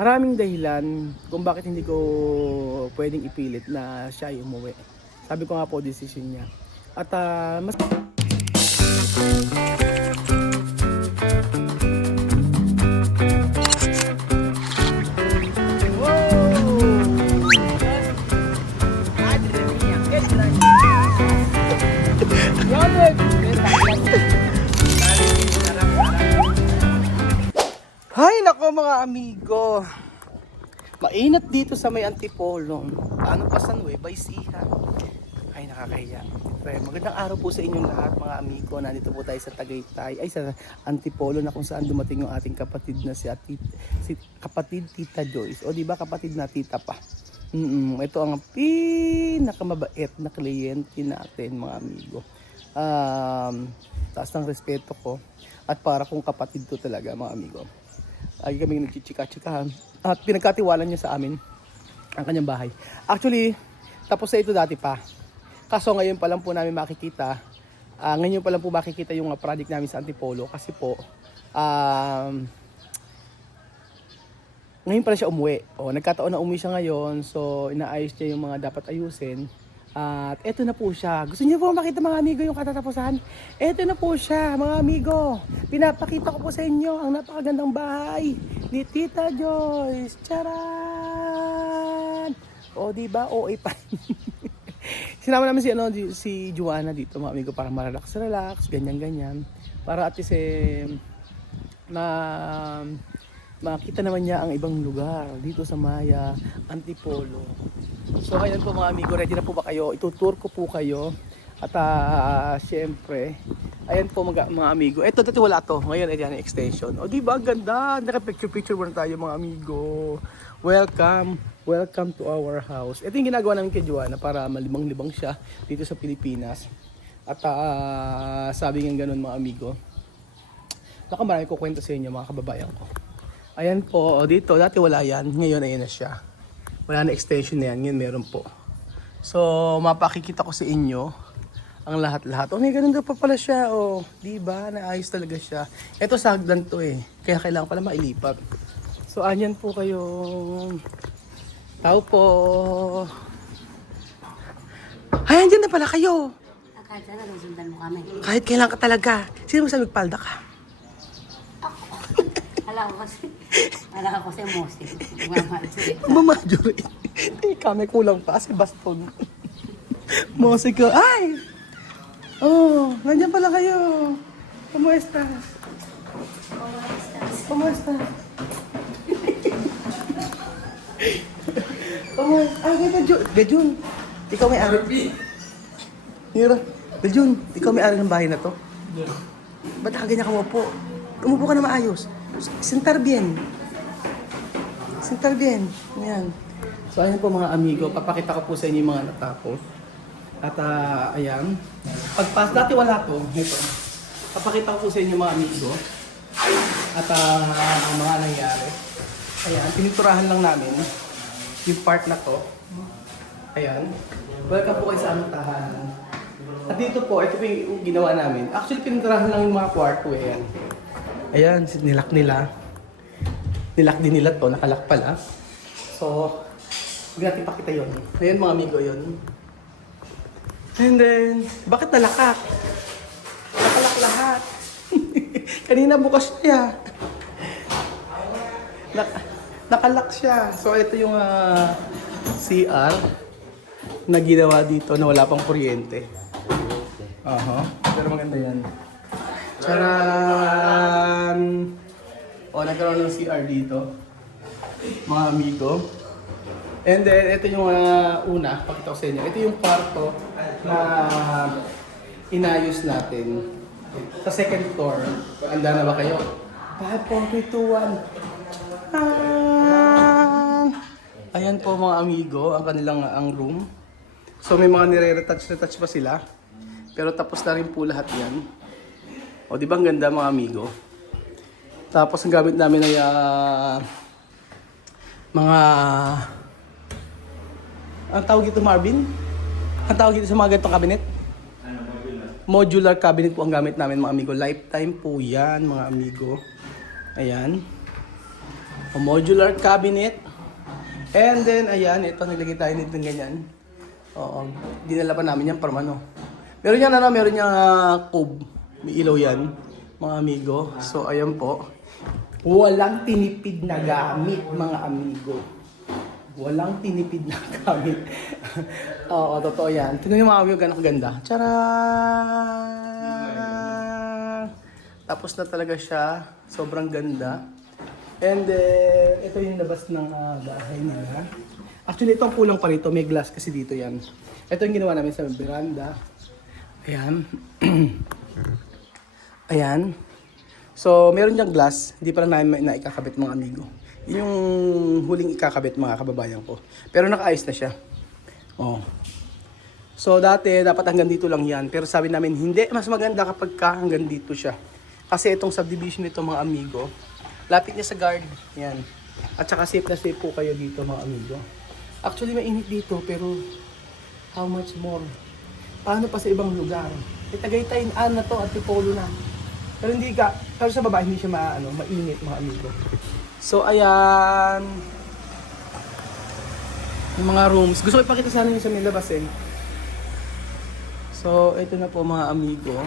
Maraming dahilan kung bakit hindi ko pwedeng ipilit na siya ay umuwi. Sabi ko nga po, decision niya. At mas... Hay nako mga amigo. Mainit dito sa may Antipolo. Ano pa sa Nueva Ecija. Ay nakakahiya. Pero magandang araw po sa inyong lahat mga amigo. Nandito po tayo sa Tagaytay, ay sa Antipolo na kung saan dumating yung ating kapatid na si kapatid Tita Joyce. O di ba kapatid na tita pa. Ito ang pinakamabait na kliyente natin mga amigo. Taas ng respeto ko at para kong kapatid to talaga mga amigo. Ay kami nagchichika-chikahan at pinagkatiwalan niya sa amin ang kanyang bahay. Actually, tapos na ito dati pa. Kaso ngayon pa lang po namin makikita, ngayon pa lang po makikita yung project namin sa Antipolo kasi po ngayon pala siya umuwi. Nagkataon na umuwi siya ngayon, so inaayos niya yung mga dapat ayusin. At eto na po siya. Gusto niyo po makita mga amigo yung katatapusan? Eto na po siya mga amigo. Pinapakita ko po sa inyo ang napakagandang bahay ni Tita Joyce. Charan! O diba? O pa. Sinama namin si Joanna dito mga amigo para ma-relax, ganyan-ganyan. Para at least makita naman niya ang ibang lugar dito sa Maya, Antipolo. So ayan po mga amigo, ready na po ba kayo? Itutour ko po kayo. At syempre, ayan po mga amigo. Ito dati wala to. Ngayon ayan ang extension. O di ba ganda? Naka-picture muna tayo mga amigo. Welcome to our house. Ito yung ginagawa namin kay Joanna para malibang-libang siya dito sa Pilipinas. At sabi nga ganun mga amigo. Baka marami ko kwento sa inyo mga kababayan ko. Ayan po, dito, dati wala yan. Ngayon, ayan na siya. Wala na extension na yan. Ngayon, meron po. So, mapakikita ko sa inyo ang lahat-lahat. May ganun daw pa pala siya. Diba? Naayos talaga siya. Ito, sagdan to eh. Kaya kailangan pala mailipat. So, anyan po kayo. Tao po. Ay, andyan na pala kayo. Kahit sana, nasundan mo kami. Kahit kailan ka talaga. Sino mo sabi palda ka? Alam ko kasi Mosi. Mamajoy. Teka, may kulang pa kasi baston. Mosi ko. Ay! Nandiyan pala kayo. Kumusta? Kumusta? Ay, Bejun. Ikaw may ari. Hira. Bejun, ikaw may ari ng bahay na to? Ba't ganyan ka umupo? Umupo ka na maayos. Sentar bien. Ayan. So ayan po mga amigo, papakita ko po sa inyo yung mga natapos. At ayan. Pagpas, dati wala to. Ito. Papakita ko po sa inyo mga amigo. At ang mga nangyari. Ayan, pininturahan lang namin yung part na to. Ayan. Welcome po kayo sa aming tahanan. At dito po, ito po yung ginawa namin. Actually, pininturahan lang yung mga kwarto. Ayan. Ayan, nilak nila. Nilak din nila to, nakalak pala. So, huwag natin pakita yun. Ayan mga amigo yun. And then, bakit nalakak? Nakalak lahat. Kanina bukas siya. Nakalak siya. So, ito yung CR na ginawa dito na wala pang kuryente. Pero maganda yan. Charan! Nagkaroon ng CR dito, mga amigo. And then, ito yung una, pakita ko sa inyo. Ito yung kwarto na inayos natin. Sa second floor, handa na ba kayo? 5, 4, 3, 2, 1. Ayan po mga amigo, ang kanilang room. So may mga nire-retouch pa sila. Pero tapos na rin po lahat yan. Di ba ang ganda mga amigo? Tapos ang gamit namin ay mga... Ang tawag ito Marvin? Ang tawag ito sa mga ganitong cabinet? Modular cabinet po ang gamit namin mga amigo. Lifetime po yan mga amigo. Ayan. A modular cabinet. And then, ayan, ito, naglagay tayo nito ng ganyan. Oo, dinala pa namin yan para ano. Meron yan, meron yung cube. May ilaw yan, mga amigo. So, ayan po. Walang tinipid na gamit, mga amigo. Walang tinipid na gamit. Oo, totoo yan. Tingnan yung mga amigo, gano'ng kaganda. Tcharan! Tapos na talaga siya. Sobrang ganda. And then, ito yung labas ng bahay nila. Actually, ito ang kulang pa rito. May glass kasi dito yan. Ito yung ginawa namin sa veranda. Ayan. Ayan. So, meron diyang glass. Hindi pa lang namin naikakabit mga amigo. Yung huling ikakabit mga kababayan ko. Pero nakaayos na siya. Oh. So, dati, dapat hanggang dito lang yan. Pero sabi namin, hindi. Mas maganda kapag hanggang dito siya. Kasi itong subdivision nito mga amigo, lapit niya sa guard. Yan. At saka safe na safe po kayo dito mga amigo. Actually mainit dito pero how much more? Paano pa sa ibang lugar? Tagaytay na to at Tipolo na. Pero hindi ka, pero sa baba hindi siya mainit mga amigo. So ayan. Yung mga rooms. Gusto ko ipakita sana yung sa may labas eh. So ito na po mga amigo.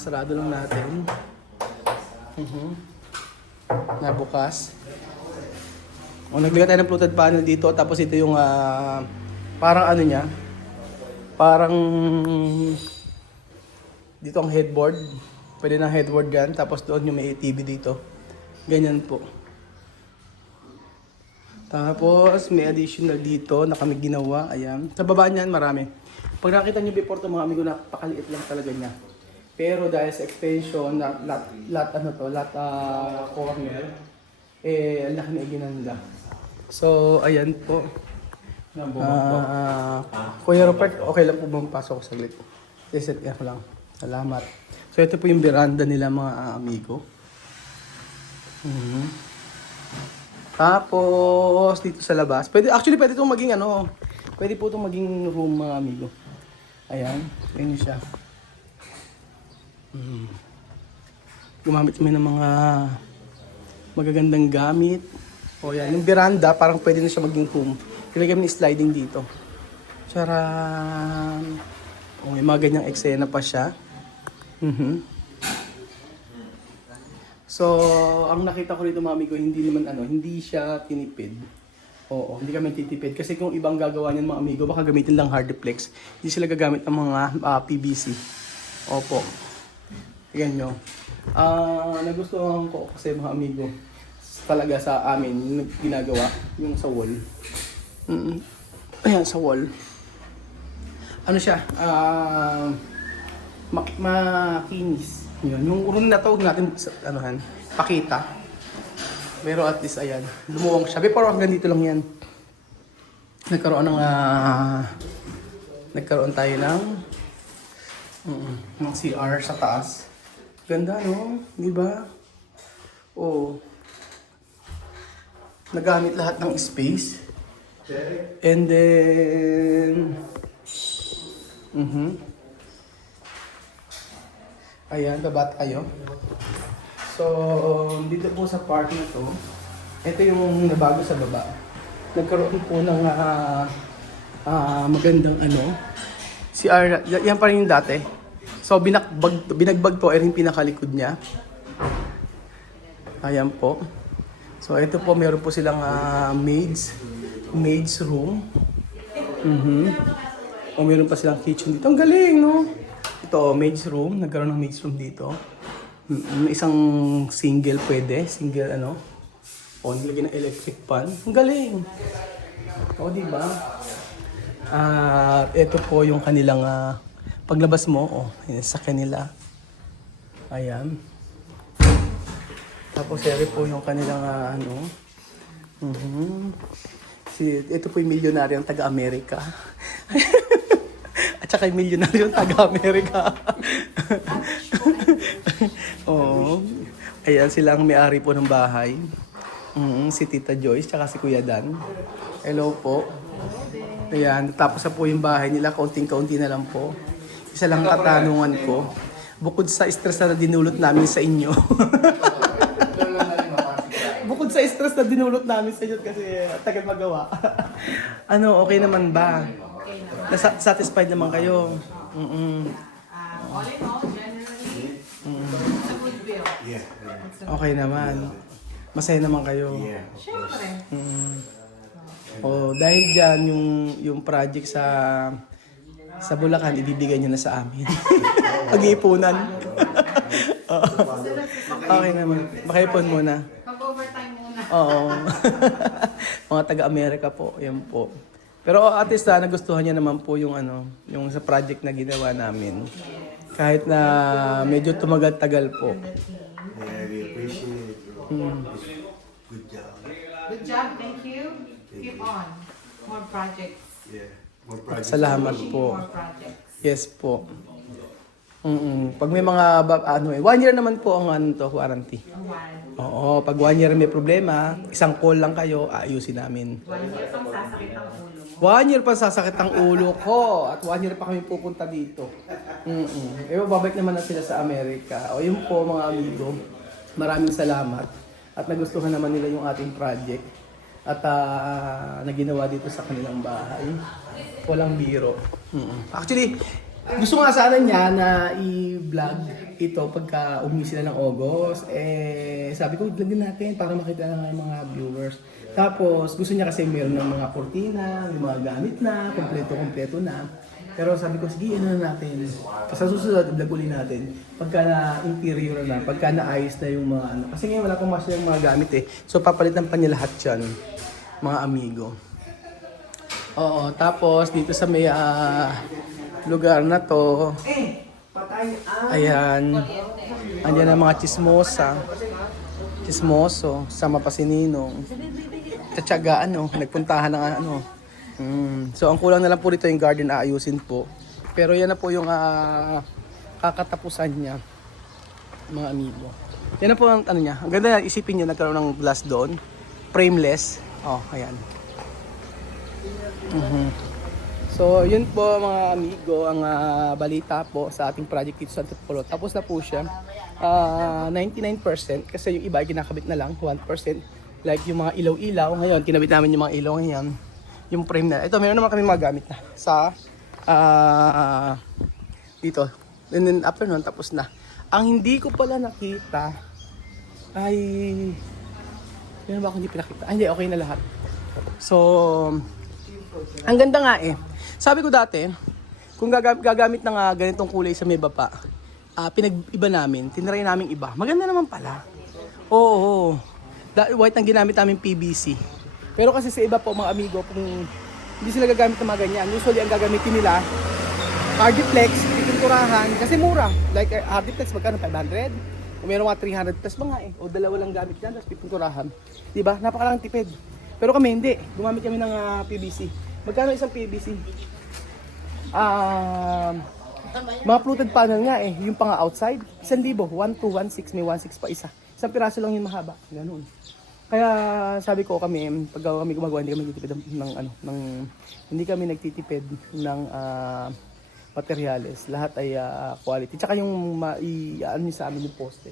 Sarado lang natin. Nabukas. Naglagay tayo ng fluted panel dito. Tapos ito yung parang ano niya. Parang dito ang headboard. Pwede na headboard yan. Tapos doon yung may TV dito. Ganyan po. Tapos may additional dito na kami ginawa. Ayan. Sa baba niyan marami. Pag nakita niyo before ito mga amigo, napakaliit lang talaga niya. Pero dahil sa extension, lot corner, ang laki na iginanda. So, ayan po. Kuya Rupert, okay lang po bang pasok ko saglit po? Reset ko lang. Salamat. So, ito po yung veranda nila mga amigo. Tapos, dito sa labas. Actually, pwede itong maging pwede po itong maging room mga amigo. Ayan, yun siya. Gumamit kami ng mga magagandang gamit. O yan, yung veranda parang pwede na siya maging room. Ilagay kami ng sliding dito. Charan! O may mga ganyang eksena pa siya. So, ang nakita ko rito mga amigo, hindi siya tinipid. Oo, hindi kami titipid. Kasi kung ibang gagawa niyan mga amigo, baka gamitin lang hardplex. Hindi sila gagamit ng mga PVC. Opo. Tignan nyo. Nagustuhan ko kasi mga amigo, talaga sa amin, yung ginagawa, yung sa wall. Ayan, sa wall. Ano siya? Makinis. Yun. Yung room na to, huwag natin pakita. Pero at least, ayan, lumuwang siya. Before, hanggang dito lang yan. Nagkaroon tayo ng CR sa taas. Ganda, no? Di ba? Oo. Nagamit lahat ng space. And then... Ayan, baba tayo. So, dito po sa part na to, ito yung nabago sa baba. Nagkaroon po ng magandang CR. Yan pa rin yung dati. So, binagbag po ay yung pinakalikod niya. Ayan po. So, ito po, meron po silang maid's room. O, meron pa silang kitchen dito. Ang galing, no? Ito, maid's room. Nagkaroon ng maid's room dito. Isang single pwede. Single, O, nilagyan ng electric pan. Ang galing. O, diba? Ito po yung kanilang... paglabas mo, sa kanila. Ayan. Tapos, ere po yung kanilang, ito po yung milyonaryong taga-Amerika. At saka yung milyonaryong taga-Amerika. Oo. Ayan, sila ang may-ari po ng bahay. Si Tita Joyce, tsaka si Kuya Dan. Hello po. Ayan, tapos na po yung bahay nila. Kaunting-kaunti na lang po. Isa lang katanungan ko. Bukod sa stress na dinulot namin sa inyo. oras na dinulot namin sa inyo kasi tagal magawa. Ano, okay naman ba? Okay naman. Satisfied naman kayo? Mm-mm. All in all, generally, it's a good bill. Yeah. Okay naman. Masaya naman kayo. Yeah. Siyempre. Mm. Oh, dahil diyan yung project sa Bulacan ibibigay niyo na sa amin. Pag-iipunan. Oo. Okay naman. Makaipon muna. Mag-overtime muna. Oo. Mga taga-Amerika po, 'yan po. Pero at least nagustuhan niya naman po yung yung sa project na ginawa namin. Kahit na medyo tumagal-tagal po. Yeah, we appreciate it. Good job. Good job, thank you. Keep on. More projects. Yeah. More projects. Salamat Wishing you po. more projects. Yes po. Pag may mga 1 year naman po ang warranty. A while. Oo, pag 1 year may problema, isang call lang kayo, ayusin namin. 1 year pang sasakit ang ulo mo. 1 year pa sasakit ang ulo ko at 1 year pa kami pupunta dito. Eh, babalik naman na sila sa Amerika. O yun po mga amigo, maraming salamat at nagustuhan naman nila yung ating project at na ginawa dito sa kanilang bahay. Walang biro. Actually, gusto nga sana niya na i-vlog ito pagka umuwi sila ng August. Sabi ko, vlogin natin para makita ng mga viewers. Tapos, gusto niya kasi meron ng mga kurtina, yung mga gamit na, kompleto na. Pero sabi ko, sige, ano na natin. Sa susunod, i-vlog ulit natin. Pagka na interior na, pagka naayos na yung mga ano. Kasi ngayon wala pang masyadong yung mga gamit eh. So, papalitan pa niya lahat yan, mga amigo. Oo, tapos dito sa may lugar na to, ayan, andyan ang mga chismoso, sama pa si Ninong. Tatsaga, nagpuntahan ng So, ang kulang na lang po dito yung garden, aayusin po. Pero yan na po yung kakatapusan niya, mga amigo. Yan na po ang niya. Ang ganda na, isipin niyo, nagkaroon ng glass doon. Frameless. Oh, ayan. So, yun po mga amigo, ang balita po sa ating project dito sa Antipolo. Tapos na po siya. 99% kasi yung iba ay kinakabit na lang, 1%. Like yung mga ilaw-ilaw. Ngayon, kinabit namin yung mga ilaw ngayon. Yung frame na. Ito, meron naman kami mga gamit na sa dito. And then after nun, tapos na. Ang hindi ko pala nakita ay yun ba ako hindi pinakita? Ay, hindi, okay na lahat. So, ang ganda nga eh. Sabi ko dati, kung gagamit ng ganitong kulay sa may baba, pinag-iba namin, tinry namin iba. Maganda naman pala. Oo. White ang ginamit namin PVC. Pero kasi sa iba po mga amigo, kung hindi sila gagamit ng mga ganyan, usually ang gagamitin nila, Hardiplex, pipinturahan, kasi mura. Like Hardiplex, magkano? 500? O meron mga 300 plus mga eh. O dalawa lang gamit yan, tapos pipinturahan. Diba? Napakalang tipid. Pero kami hindi. Gumamit kami ng PVC. Magkano isang PVC? Mga fluted panel nga eh. Yung pang outside, 1,000. 1,216, may 1,6 pa isa. Isang piraso lang yung mahaba. Ganun. Kaya sabi ko kami, pag kami gumagawa, hindi kami nagtitipid hindi kami nagtitipid ng materyales. Lahat ay quality. Tsaka yung ano sa amin yung poste.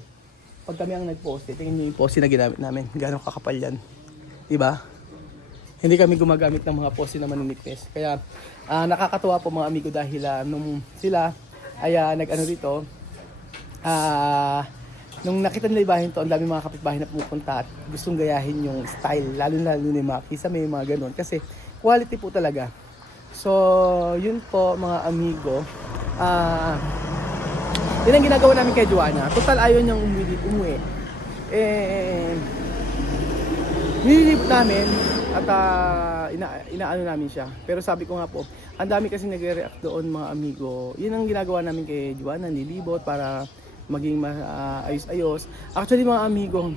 Pag kami ang nagposte, tingin niyo yung poste na ginamit namin. Gano'ng kakapal yan. Diba? Hindi kami gumagamit ng mga poste na maninipis. Kaya nakakatuwa po mga amigo dahil nung sila ay nag-ano dito, nung nakita nila yung bahay to, ang dami mga kapitbahay na pumupunta at gustong gayahin yung style, lalo ni Maki sa may mga ganun. Kasi quality po talaga. So, yun po mga amigo. Yun ang ginagawa namin kay Joanna. Total ayaw niyang umuwi. Nililip namin at inaano namin siya. Pero sabi ko nga po, ang dami kasi nagre-react doon mga amigo. Yun ang ginagawa namin kay Joanna, nilibot para maging ayos-ayos. Actually mga amigo,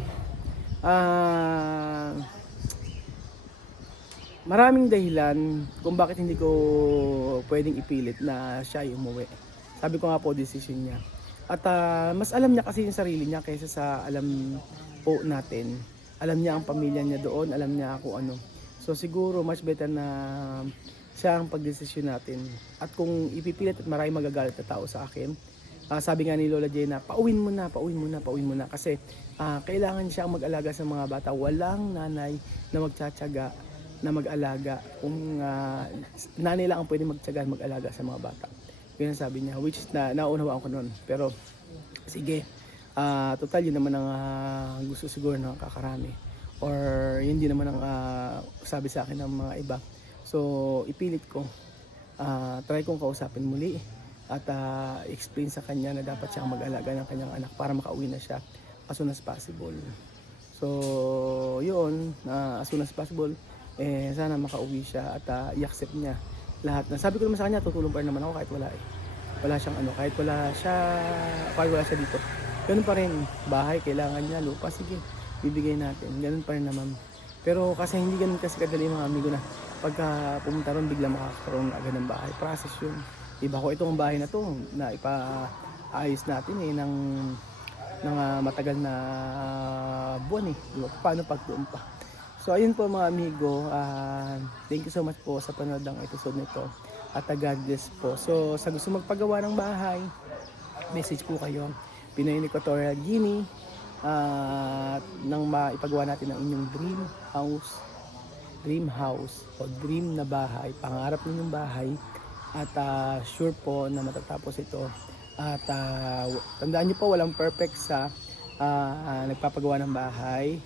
maraming dahilan kung bakit hindi ko pwedeng ipilit na siya ay umuwi. Sabi ko nga po, decision niya. At mas alam niya kasi yung sarili niya kaysa sa alam po natin. Alam niya ang pamilya niya doon, alam niya kung ano. So siguro much better na siya ang pagdesisyon natin. At kung ipipilit at maraming magagalit na tao sa akin, sabi nga ni Lola Jenna, pauwin mo na kasi kailangan siya ang mag-alaga sa mga bata. Walang nanay na magtsatsaga na mag-alaga. Kung nanay lang ang pwede magtsaga mag-alaga sa mga bata. Yun ang sabi niya, which is naunawaan ko noon. Pero sige, total yun naman ang gusto siguro ng kakarami. Or yun din naman ang sabi sa akin ng mga iba. So ipilit ko, try kong kausapin muli at explain sa kanya na dapat siyang mag-alaga ng kanyang anak para makauwi na siya as soon as possible. So yun, as soon as possible, sana makauwi siya at i-accept niya lahat. Sabi ko naman sa kanya, tutulong pa rin naman ako kahit wala wala siyang kahit wala siya dito. Ganun pa rin, bahay, kailangan niya, lupa, sige, bibigay natin. Ganun pa rin naman. Pero kasi hindi ganun kasi kadali mga amigo na pagka pumunta ron, bigla makakaroon agad ng bahay. Process yun. Iba ko itong bahay na to na ipaayos natin ng matagal na buwan Diba? Paano pag doon pa? So ayun po mga amigo, thank you so much po sa panonood ng episode nito at God bless po. So sa gusto magpagawa ng bahay, message po kayo, Pinoy Equatorial Guinea, nang maipagawa natin ang inyong dream house o dream na bahay, pangarap ninyong bahay at sure po na matatapos ito. At tandaan niyo po, walang perfect sa nagpapagawa ng bahay.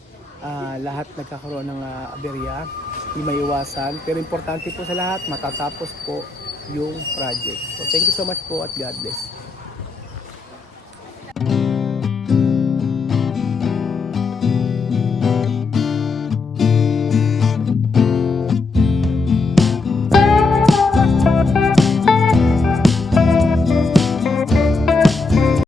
Lahat nagkakaroon ng aberya, hindi maiwasan, pero importante po sa lahat matatapos po yung project. So thank you so much po at God bless.